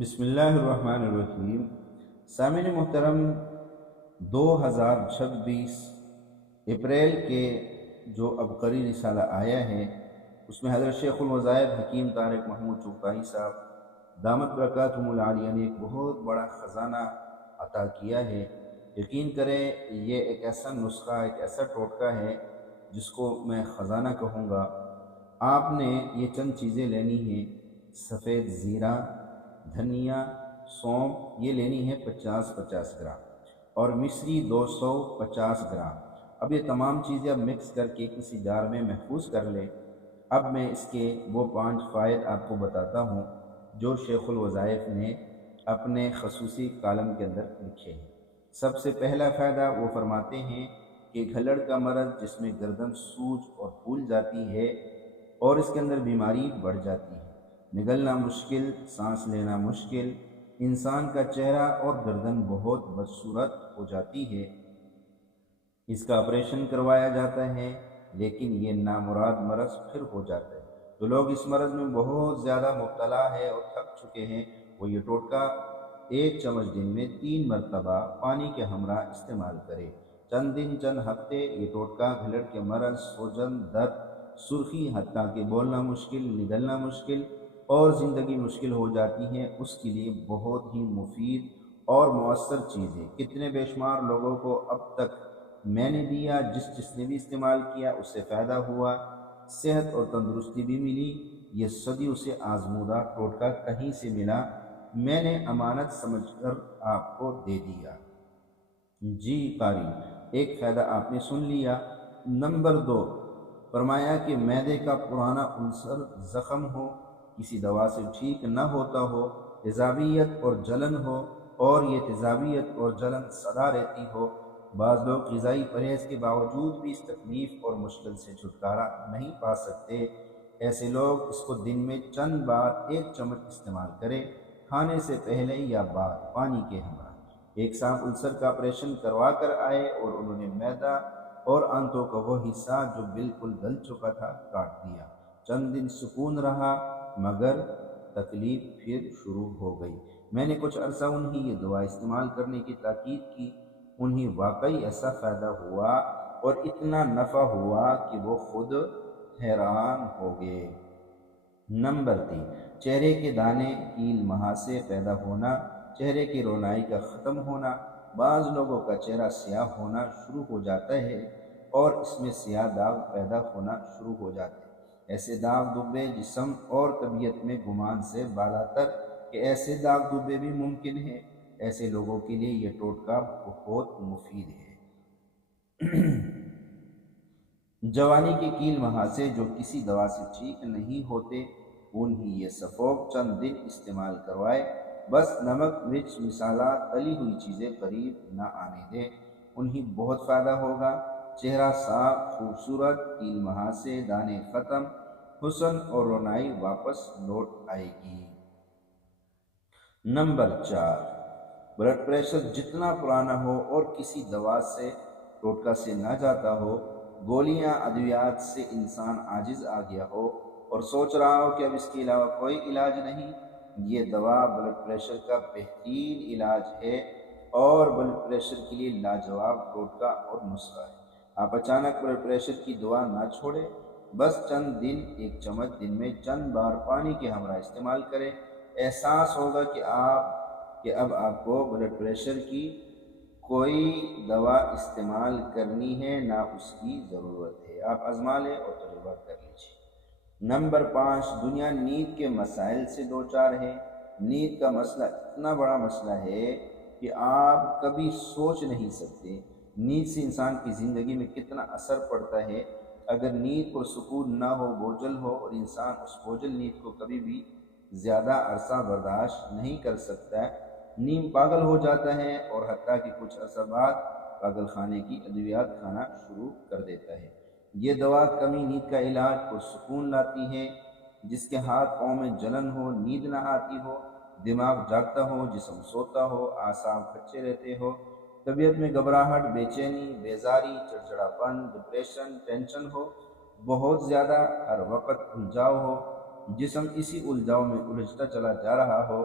بسم اللہ الرحمن الرحیم۔ سامعین محترم، 2026 اپریل کے جو عبقری رسالہ آیا ہے اس میں حضرت شیخ الوظائف حکیم طارق محمود چغتائی صاحب دامت برکاتہم العالیہ نے ایک بہت بڑا خزانہ عطا کیا ہے۔ یقین کریں یہ ایک ایسا نسخہ، ایک ایسا ٹوٹکا ہے جس کو میں خزانہ کہوں گا۔ آپ نے یہ چند چیزیں لینی ہیں: سفید زیرہ، دھنیا، سونف، یہ لینی ہے 50 گرام، اور مصری 250 گرام۔ اب یہ تمام چیزیں اب مکس کر کے کسی جار میں محفوظ کر لیں۔ اب میں اس کے وہ 5 فوائد آپ کو بتاتا ہوں جو شیخ الوظائف نے اپنے خصوصی کالم کے اندر لکھے ہیں۔ سب سے پہلا فائدہ وہ فرماتے ہیں کہ گھلڑ کا مرض جس میں گردن سوج اور پھول جاتی ہے اور اس کے اندر بیماری بڑھ جاتی ہے، نگلنا مشکل، سانس لینا مشکل، انسان کا چہرہ اور گردن بہت بدصورت ہو جاتی ہے، اس کا آپریشن کروایا جاتا ہے لیکن یہ نامراد مرض پھر ہو جاتا ہے۔ تو لوگ اس مرض میں بہت زیادہ مبتلا ہے اور تھک چکے ہیں، وہ یہ ٹوٹکا 1 چمچ دن میں 3 مرتبہ پانی کے ہمراہ استعمال کرے۔ چند دن، چند ہفتے یہ ٹوٹکا گھلڑ کے مرض، سوجن، درد، سرخی، حتیٰ کہ بولنا مشکل، نگلنا مشکل اور زندگی مشکل ہو جاتی ہے، اس کے لیے بہت ہی مفید اور مؤثر چیز ہے۔ کتنے بے شمار لوگوں کو اب تک میں نے دیا، جس نے بھی استعمال کیا اس سے فائدہ ہوا، صحت اور تندرستی بھی ملی۔ یہ صدیوں سے آزمودہ ٹوٹکا کہیں سے ملا، میں نے امانت سمجھ کر آپ کو دے دیا۔ جی قاری، ایک فائدہ آپ نے سن لیا۔ نمبر 2، فرمایا کہ معدے کا پرانا السر، زخم ہو، کسی دوا سے ٹھیک نہ ہوتا ہو، تیزابیت اور جلن ہو، اور یہ تیزابیت اور جلن سدا رہتی ہو، بعض لوگ غذائی پرہیز کے باوجود بھی اس تکلیف اور مشکل سے چھٹکارا نہیں پا سکتے، ایسے لوگ اس کو دن میں چند بار 1 چمچ استعمال کریں، کھانے سے پہلے یا بعد پانی کے ہمراہ۔ ایک صاحب السر کا آپریشن کروا کر آئے اور انہوں نے معدہ اور آنتوں کا وہ حصہ جو بالکل گل چکا تھا کاٹ دیا۔ چند دن سکون رہا مگر تکلیف پھر شروع ہو گئی۔ میں نے کچھ عرصہ انہیں یہ دوا استعمال کرنے کی تاکید کی، انہیں واقعی ایسا فائدہ ہوا اور اتنا نفع ہوا کہ وہ خود حیران ہو گئے۔ نمبر 3، چہرے کے دانے، کیل مہاسے پیدا ہونا، چہرے کی رونائی کا ختم ہونا۔ بعض لوگوں کا چہرہ سیاہ ہونا شروع ہو جاتا ہے اور اس میں سیاہ داغ پیدا ہونا شروع ہو جاتے ہیں۔ ایسے داغ دبے جسم اور طبیعت میں گمان سے بالاتر کہ ایسے داغ دبے بھی ممکن ہیں، ایسے لوگوں کے لیے یہ ٹوٹکا بہت مفید ہے۔ جوانی کے کیل مہاسے جو کسی دوا سے ٹھیک نہیں ہوتے، انہیں یہ سفوک چند دن استعمال کروائے، بس نمک، مرچ، مسالہ، تلی ہوئی چیزیں قریب نہ آنے دیں، انہیں بہت فائدہ ہوگا۔ چہرہ صاف، خوبصورت، کیل مہاسے، دانے ختم، حسن اور رونائی واپس لوٹ آئے گی۔ نمبر 4، بلڈ پریشر جتنا پرانا ہو اور کسی دوا سے، ٹوٹکا سے نہ جاتا ہو، گولیاں، ادویات سے انسان عاجز آ گیا ہو اور سوچ رہا ہو کہ اب اس کے علاوہ کوئی علاج نہیں، یہ دوا بلڈ پریشر کا بہترین علاج ہے اور بلڈ پریشر کے لیے لاجواب ٹوٹکا اور نسخہ ہے۔ آپ اچانک بلڈ پریشر کی دوا نہ چھوڑیں، بس چند دن 1 چمچ دن میں چند بار پانی کے ہمراہ استعمال کریں، احساس ہوگا کہ اب آپ کو بلڈ پریشر کی کوئی دوا استعمال کرنی ہے نہ اس کی ضرورت ہے۔ آپ آزما لیں اور تجربہ کر لیجیے۔ نمبر 5، دنیا نیند کے مسائل سے دوچار ہے۔ نیند کا مسئلہ اتنا بڑا مسئلہ ہے کہ آپ کبھی سوچ نہیں سکتے نیند سے انسان کی زندگی میں کتنا اثر پڑتا ہے۔ اگر نیند پر سکون نہ ہو، بوجھل ہو، اور انسان اس بوجھل نیند کو کبھی بھی زیادہ عرصہ برداشت نہیں کر سکتا، نیم پاگل ہو جاتا ہے اور حتیٰ کہ کچھ عرصہ بعد پاگل خانے کی ادویات کھانا شروع کر دیتا ہے۔ یہ دوا کمی نیند کا علاج پر سکون لاتی ہے۔ جس کے ہاتھ پاؤں میں جلن ہو، نیند نہ آتی ہو، دماغ جاگتا ہو، جسم سوتا ہو، اعصاب کھچے رہتے ہو، طبیعت میں گھبراہٹ، بے چینی، بیزاری، چڑچڑاپن، ڈپریشن، ٹینشن ہو، بہت زیادہ ہر وقت الجھاؤ ہو، جسم اسی الجھاؤ میں الجھتا چلا جا رہا ہو،